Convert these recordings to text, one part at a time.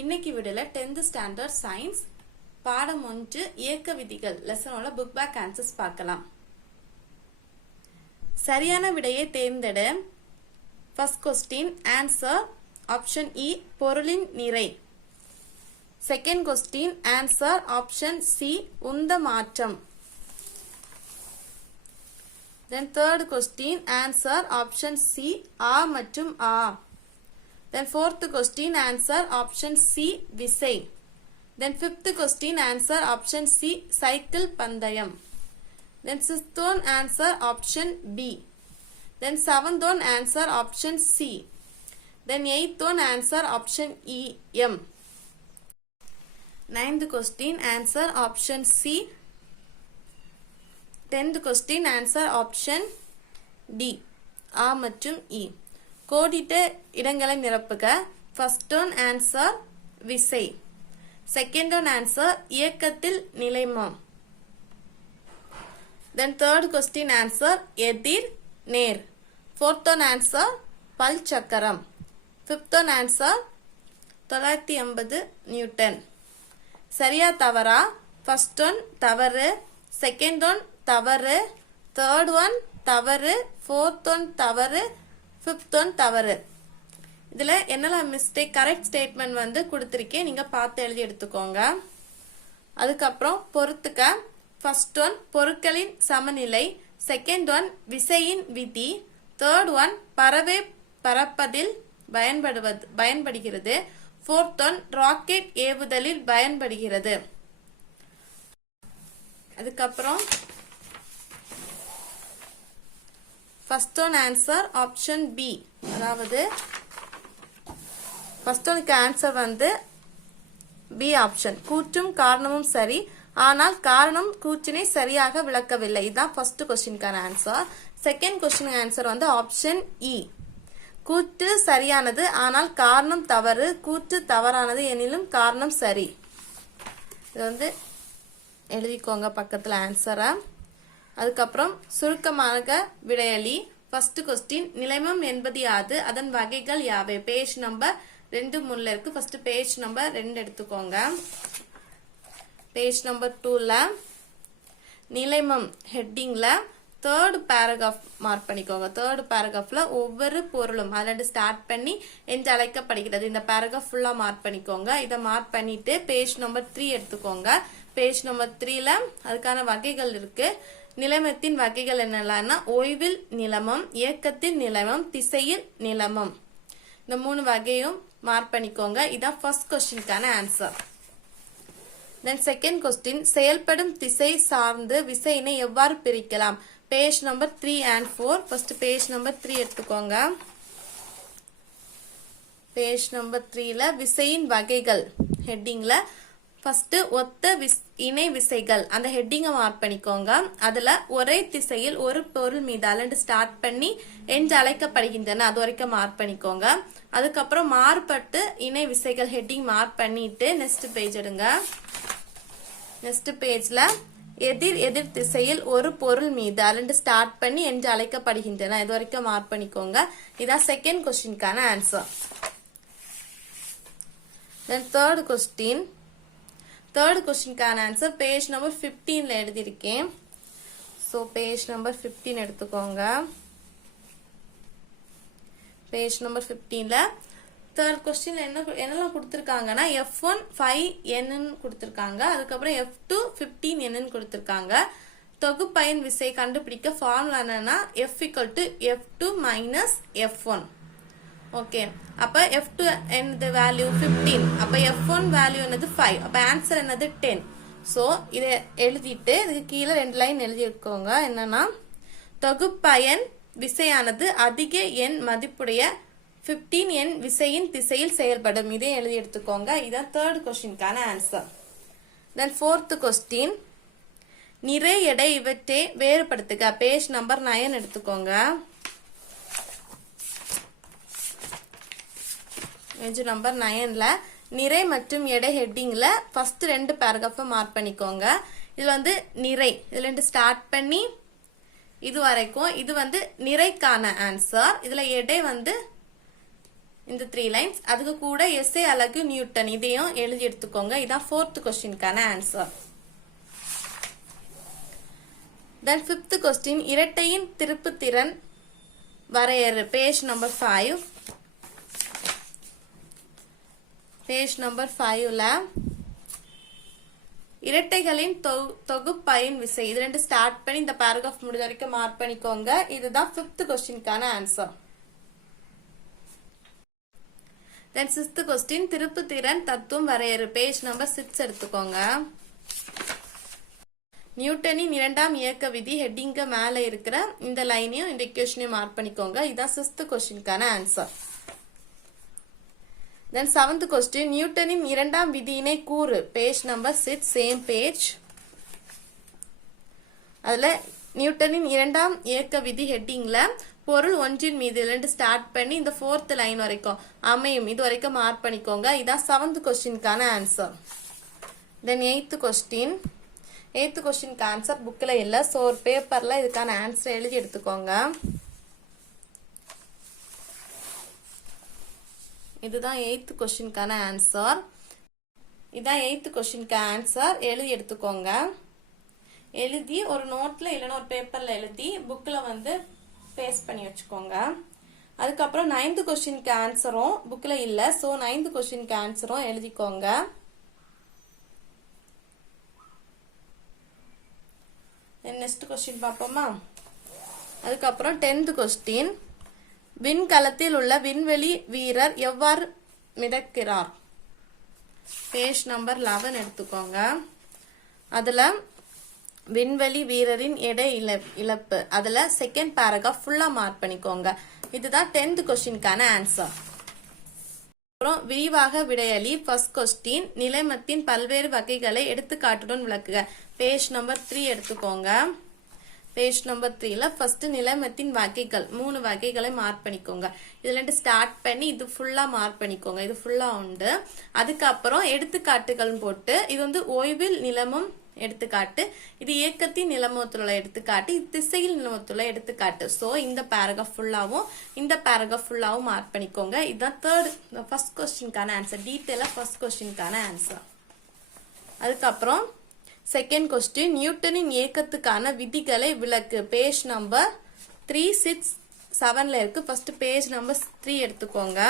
இன்னைக்கு விடல 10th standard science பாடம் 1 இயக்க விதிகள் லெசனோட புக் பேக் ஆன்சர்ஸ் பார்க்கலாம். சரியான விடையை தேர்ந்தெடு. ஃபர்ஸ்ட் கொஸ்டின் ஆன்சர் ஆப்ஷன் இ பொருளின் நிறை. Second question answer option C உந்த மாற்றம். Then third question answer option C ஆ மற்றும் ஆ. Then fourth question answer option C விசை. Then fifth question answer option C cycle பந்தயம். Then sixth one answer option B. Then seventh one answer option C. Then eighth one answer option E M. Ninth question answer option C. 10th question answer option D ஆ மற்றும் இ. கோடிட்ட இடங்களை நிரப்புக. First one answer விசை. Second one answer இயக்கத்தில் நிலைமம். தென் third question answer எதிர் நேர். Fourth one answer பல் சக்கரம். Fifth one answer 980 Newton. சரியா தவறா? ஃபர்ஸ்ட் ஒன் தவறு, செகண்ட் ஒன் தவறு, தேர்ட் ஒன் தவறு, ஃபோர்த் ஒன் தவறு, ஃபிஃப்த் ஒன் தவறு. இதுல என்னெல்லாம் மிஸ்டேக் கரெக்ட் ஸ்டேட்மெண்ட் வந்து கொடுத்துருக்கேன், நீங்க பார்த்து எழுதி எடுத்துக்கோங்க. அதுக்கப்புறம் பொறுத்துக்க. ஃபர்ஸ்ட் ஒன் பொருட்களின் சமநிலை, செகண்ட் ஒன் விசையின் விதி, தேர்ட் ஒன் பறவை பறப்பதில் பயன்படுகிறது, ஃபோர்த் ஒன் ராக்கெட் ஏவுதலில் பயன்படுகிறது. அதுக்கப்புறம் first one answer option B, அதாவது ஃபர்ஸ்ட் ஒனுக்கு ஆன்சர் வந்து பி ஆப்ஷன். கூற்றும் காரணமும் சரி, ஆனால் காரணம் கூற்றினை சரியாக விளக்கவில்லை. இதுதான் ஃபர்ஸ்ட் கொஸ்டினுக்கான ஆன்சர். செகண்ட் கொஸ்டின் ஆன்சர் வந்து ஆப்ஷன் இ. கூற்று சரியானது ஆனால் காரணம் தவறு, கூற்று தவறானது எனினும் காரணம் சரி. இது வந்து எழுதிக்கோங்க பக்கத்துல ஆன்சரை. அதுக்கப்புறம் சுருக்கமாக விடையளி. ஃபர்ஸ்ட் கொஸ்டின் நிலைமம் என்பது யாது, அதன் வகைகள் யாவை? பேஜ் நம்பர் 2 3 இருக்கு. ஃபர்ஸ்ட் பேஜ் நம்பர் 2 எடுத்துக்கோங்க. பேஜ் நம்பர் 2ல நிலைமம் ஹெட்டிங்ல தேர்ட் பேராகிராஃப் மார்க் பண்ணிக்கோங்க. தேர்ட் பேராகிராஃப்ல ஒவ்வொரு பொருளும் அதில் ஸ்டார்ட் பண்ணி என்று அழைக்கப்படுகிறது. இந்த பேராகிராஃப் ஃபுல்லா மார்க் பண்ணிக்கோங்க. இதை மார்க் பண்ணிட்டு பேஜ் நம்பர் 3 எடுத்துக்கோங்க. பேஜ் நம்பர் 3ல அதுக்கான வகைகள் இருக்கு. நிலைமத்தின் வகைகள் என்னெல்லாம்னா ஓய்வில் நிலைமம், இயக்கத்தில் நிலைமம், திசையில் நிலைமம். இந்த 3 வகையும் மார்க் பண்ணிக்கோங்க. இதான் ஃபர்ஸ்ட் கொஸ்டினுக்கான ஆன்சர். தென் செகண்ட் கொஸ்டின் செயல்படும் திசை சார்ந்து விசையினை எவ்வாறு பிரிக்கலாம்? Page number 3 and 4. First page number 3 எடுத்துக்கோங்க. பேஜ் நம்பர் 3ல விசையின் வகைகள் ஹெட்டிங்ல ஃபர்ஸ்ட் ஒத்த இணை விசைகள் அந்த ஹெட்டிங்கை மார்க் பண்ணிக்கோங்க. அதுல ஒரே திசையில் ஒரு பொருள் மீது அலண்டு ஸ்டார்ட் பண்ணி என்று அழைக்கப்படுகின்றன, அது வரைக்கும் மார்க் பண்ணிக்கோங்க. அதுக்கப்புறம் மாறுபட்டு இணை விசைகள் ஹெட்டிங் மார்க் பண்ணிட்டு நெக்ஸ்ட் பேஜ் எடுங்க. நெக்ஸ்ட் பேஜ்ல எதிர் எதிர் திசையில் ஒரு பொருள் மீது அலண்டு ஸ்டார்ட் பண்ணி என்று அழைக்கப்படுகின்றன, இது வரைக்கும் மார்க் பண்ணிக்கோங்க. இதான் செகண்ட் கொஸ்டினுக்கான answer. Then third question. Third கொஸ்டினுக்கான ஆன்சர் பேஜ் நம்பர் 15ல எழுதியிருக்கேன். ஸோ பேஜ் நம்பர் 15 எடுத்துக்கோங்க. பேஜ் நம்பர் 15ல தேர்ட் கொஸ்டின்ல என்னெல்லாம் கொடுத்துருக்காங்கன்னா F1 5N கொடுத்துருக்காங்க. அதுக்கப்புறம் F2 15N கொடுத்துருக்காங்க. தொகுப்பயன் விசை கண்டுபிடிக்க ஃபார்முலா என்னன்னா F = F2 - F1. ஓகே, அப்ப F2 என்னது வேல்யூ 15, அப்ப F1 வேல்யூ என்னது 5, அப்ப ஆன்சர் என்னது 10. சோ இத எழுதிட்டு இதுக்கு கீழே 2 லைன் எழுதி இருக்கோங்க. என்னன்னா தொகுப்பயன் விசையானது அதிக எண் மதிப்புடைய 15N விசையின் திசையில் செயல்படும். இதை எழுதி எடுத்துக்கோங்க. இதான் தேர்ட் கொஸ்டினுக்கான ஆன்சர். தென் ஃபோர்த் கொஸ்டின் நிறை எடை இவற்றை வேறுபடுத்துக. பேஜ் நம்பர் 9 எடுத்துக்கோங்க. பேஜ் நம்பர் 9ல நிறை மற்றும் எடை ஹெட்டிங்ல ஃபர்ஸ்ட் 2 பேராகிராஃப் மார்க் பண்ணிக்கோங்க. இதுல வந்து நிறை, இதுல இருந்து ஸ்டார்ட் பண்ணி இது வரைக்கும் இது வந்து நிறைக்கான ஆன்சர். இதுல எடை வந்து இந்த 3 லைன்ஸ். அதுக்கு கூட எஸ்ஏ அலகு நியூட்டன் இதையும் எழுதி எடுத்துக்கோங்க. இதான் 4th கொஸ்டினுக்கான ஆன்சர். தென் 5th கொஸ்டின் இரட்டையின் திருப்புத்திறன் வரையறு. Page number 5. பேஜ் நம்பர் 5ல இரட்டைகளின் தொகுப்பயன் விசை இது ரெண்டு ஸ்டார்ட் பண்ணி இந்த பேராகிராஃப் முடிஞ்ச வரைக்கும் மார்க் பண்ணிக்கோங்க. இதுதான் 5th கொஸ்டினுக்கான ஆன்சர். தென் 6th கொஸ்டின் திருப்புத்திறன் தத்துவம் வரையறு. பேஜ் நம்பர் 6 எடுத்துக்கோங்க. நியூட்டனின் இரண்டாம் இயக்க விதி ஹெட்டிங்க மேல இருக்கிற இந்த லைனையும் இந்த இக்குவேஷனையும் மார்க் பண்ணிக்கோங்க. இதுதான் 6th கொஸ்டினுக்கான ஆன்சர். Then 7th question, நியூட்டனின் இரண்டாம் விதியினை கூறு. Page number 6, same page. அதுல நியூட்டனின் இரண்டாம் இயக்க விதி ஹெட்டிங்ல பொருள் ஒன்றின் மீது இரண்டு ஸ்டார்ட் பண்ணி இந்த 4th லைன் வரைக்கும் அமையும். இது வரைக்கும் மார்க் பண்ணிக்கோங்க. இதான் 7th கொஸ்டினுக்கான ஆன்சர். தென் 8th கொஸ்டின். 8th கொஸ்டினுக்கு ஆன்சர் புக்கில் இல்லை. ஸோ ஒரு பேப்பர்ல இதுக்கான ஆன்சர் எழுதி எடுத்துக்கோங்க. இதுதான் 8th கொஸ்டினுக்கான ஆன்சர். இதான் 8th கொஸ்டினுக்கு ஆன்சர். எழுதி எடுத்துக்கோங்க. எழுதி ஒரு நோட்ல இல்லைன்னா ஒரு பேப்பர்ல எழுதி புக்கில் வந்து பேஸ்ட் பண்ணி வச்சுக்கோங்க. அதுக்கப்புறம் 9th கொஸ்டினுக்கு ஆன்சரும் புக்கில் இல்லை. ஸோ 9th கொஸ்டினுக்கு ஆன்சரும் எழுதிக்கோங்க. நெக்ஸ்ட் கொஸ்டின் பார்ப்போமா. அதுக்கப்புறம் 10th கொஸ்டின், விண்கலத்தில் உள்ள விண்வெளி வீரர் எவ்வாறு மிதக்கிறார். பேஜ் நம்பர் 11 எடுத்துக்கோங்க. அதுல விண்வெளி வீரரின் எடை இழப்பு அதுல செகண்ட் பேராகிராஃப் ஃபுல்லா மார்க் பண்ணிக்கோங்க. இதுதான் 10th கொஸ்டினுக்கான ஆன்சர். அப்புறம் விரிவாக விடையளி. ஃபர்ஸ்ட் கொஸ்டின், நிலைமத்தின் பல்வேறு வகைகளை எடுத்துக்காட்டுடன் விளக்குக. பேஜ் நம்பர் 3 எடுத்துக்கோங்க. பேஜ் நம்பர் 3ல ஃபர்ஸ்ட் நிலைமத்தின் வகைகள் 3 வகைகளை மார்க் பண்ணிக்கோங்க. இதுல இருந்து ஸ்டார்ட் பண்ணி இது ஃபுல்லா மார்க் பண்ணிக்கோங்க. இது ஃபுல்லா உண்டு. அதுக்கப்புறம் எடுத்துக்காட்டுகள் போட்டு இது வந்து ஓய்வில் நிலமும் எடுத்துக்காட்டு, இது இயக்கத்தின் நிலமத்துள்ள எடுத்துக்காட்டு, இது திசையில் நிலமத்துள்ள எடுத்துக்காட்டு. ஸோ இந்த பேராகிராஃப் ஃபுல்லாவும் இந்த பேராகிராஃப் ஃபுல்லாவும் மார்க் பண்ணிக்கோங்க. இதுதான் ஃபர்ஸ்ட் கொஸ்டினுக்கான ஆன்சர். டீட்டெயிலா ஃபர்ஸ்ட் கொஸ்டினுக்கான ஆன்சர். அதுக்கப்புறம் செகண்ட் கொஸ்டின், நியூட்டனின் இயக்கத்துக்கான விதிகளை விளக்கு. பேஜ் நம்பர் 3, 6, 7ல இருக்கு. ஃபர்ஸ்ட் பேஜ் நம்பர் 3 எடுத்துக்கோங்க.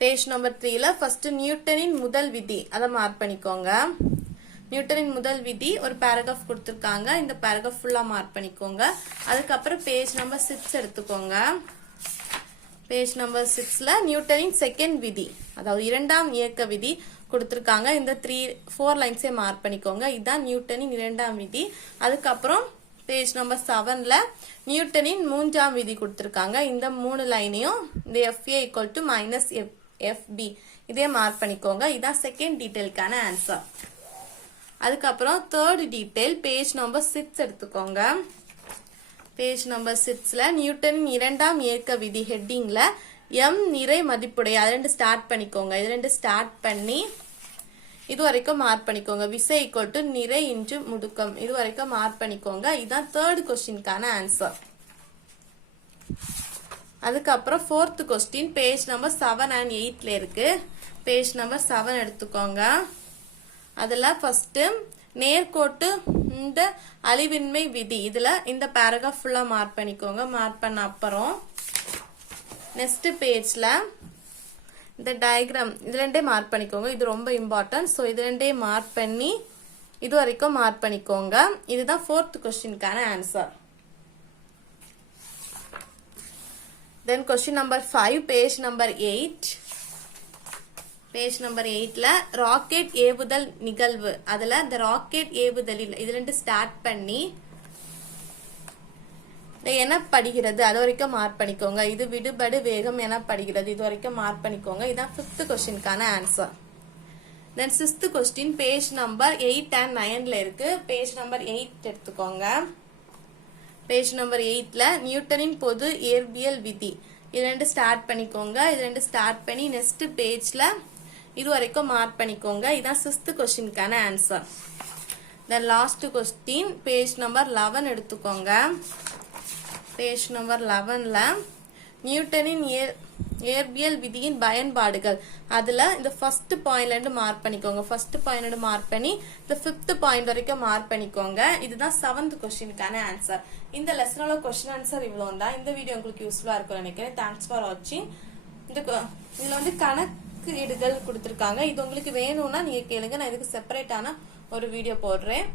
பேஜ் நம்பர் 3ல ஃபர்ஸ்ட் நியூட்டனின் முதல் விதி அதை மார்க் பண்ணிக்கோங்க. நியூட்டனின் முதல் விதி ஒரு பேராகிராஃப் கொடுத்துருக்காங்க. இந்த பேராகிராஃப் ஃபுல்லா மார்க் பண்ணிக்கோங்க. அதுக்கப்புறம் பேஜ் நம்பர் 6 எடுத்துக்கோங்க. பேஜ் நம்பர் 6ல நியூட்டனின் செகண்ட் விதி அதாவது இரண்டாம் இயக்க விதி கொடுத்துருக்காங்க. இந்த 4 லைன்ஸே மார்க் பண்ணிக்கோங்க. இதுதான் நியூட்டனின் இரண்டாம் விதி. அதுக்கப்புறம் பேஜ் நம்பர் 7ல நியூட்டனின் மூன்றாம் விதி கொடுத்துருக்காங்க. இந்த 3 லைனையும் இந்த FA = FB இதே மார்க் பண்ணிக்கோங்க. இதான் செகண்ட் டீட்டெயிலுக்கான ஆன்சர். அதுக்கப்புறம் தேர்ட் டீட்டெயில் பேஜ் நம்பர் 6 எடுத்துக்கோங்க. பேஜ் நம்பர் 6ல நியூட்டனின் இரண்டாம் இயக்க விதி ஹெட்டிங்ல M நிறை மதிப்புடைய அது ரெண்டு ஸ்டார்ட் பண்ணிக்கோங்க. இது ரெண்டு ஸ்டார்ட் பண்ணி இது வரைக்கும் மார்க் பண்ணிக்கோங்க. விசை = நிறை இன்டு முடுக்கம் இது வரைக்கும் மார்க் பண்ணிக்கோங்க. இதுதான் தேர்ட் கொஸ்டினுக்கான ஆன்சர். அதுக்கப்புறம் 4th question page number 7 and 8ல இருக்கு. பேஜ் நம்பர் 7 எடுத்துக்கோங்க. அதுல ஃபர்ஸ்ட் நேர்கோட்டு இந்த அழிவின்மை விதி இதுல இந்த பேராகிராஃப் ஃபுல்லா மார்க் பண்ணிக்கோங்க. மார்க் பண்ண அப்புறம் நெக்ஸ்ட் பேஜ்ல இந்த டயக்ராம் இது ரெண்டே மார்க் பண்ணிக்கோங்க. இது ரொம்ப இம்பார்ட்டன்ட். ஸோ இது ரெண்டே மார்க் பண்ணி இது வரைக்கும் மார்க் பண்ணிக்கோங்க. இதுதான் 4th கொஸ்டினுக்கான answer. Then question number 5 page number 8. Page number 8ல ராக்கெட் ஏவுதல் நிகழ்வு அதுல இந்த ராக்கெட் ஏவுதலில் இது ரெண்டு ஸ்டார்ட் பண்ணி எனப்படுகிறது அது வரைக்கும் மார்க் பண்ணிக்கோங்க. இது விடுபடு வேகம் எனப்படுகிறது இது வரைக்கும் மார்க் பண்ணிக்கோங்க. இதான் 5th கொஸ்டினுக்கான answer. Then 6th question page number 8 and 9ல இருக்கு. பேஜ் நம்பர் 8 எடுத்துக்கோங்க. பேஜ் நம்பர் 8ல நியூட்டனின் பொது இயற்பியல் விதி இது ரெண்டு ஸ்டார்ட் பண்ணிக்கோங்க. இது ரெண்டு ஸ்டார்ட் பண்ணி நெக்ஸ்ட் பேஜ்ல இது வரைக்கும் மார்க் பண்ணிக்கோங்க. இதான் 6th கொஸ்டினுக்கான answer. Then last question page number 11 எடுத்துக்கோங்க. பேஜ் நம்பர் 11ல நியூட்டனின் இயற்பியல் விதியின் பயன்பாடுகள் அதுல இந்த ஃபர்ஸ்ட் பாயிண்ட்ல இருந்து மார்க் பண்ணிக்கோங்க. ஃபர்ஸ்ட் பாயிண்ட்ல இருந்து மார்க் பண்ணி இந்த 5th பாயிண்ட் வரைக்கும் மார்க் பண்ணிக்கோங்க. இதுதான் 7th கொஸ்டினுக்கான ஆன்சர். இந்த லெசனோட கொஸ்டின் ஆன்சர் இவ்வளவு தான். இந்த வீடியோ உங்களுக்கு யூஸ்ஃபுல்லா இருக்கும்னு நினைக்கிறேன். தேங்க்ஸ் ஃபார் வாட்சிங். இதுல வந்து கணக்கீடுகள் கொடுத்திருக்காங்க. இது உங்களுக்கு வேணும்னா நீங்க கேளுங்க. நான் இதுக்கு செப்பரேட்டான ஒரு வீடியோ போடுறேன்.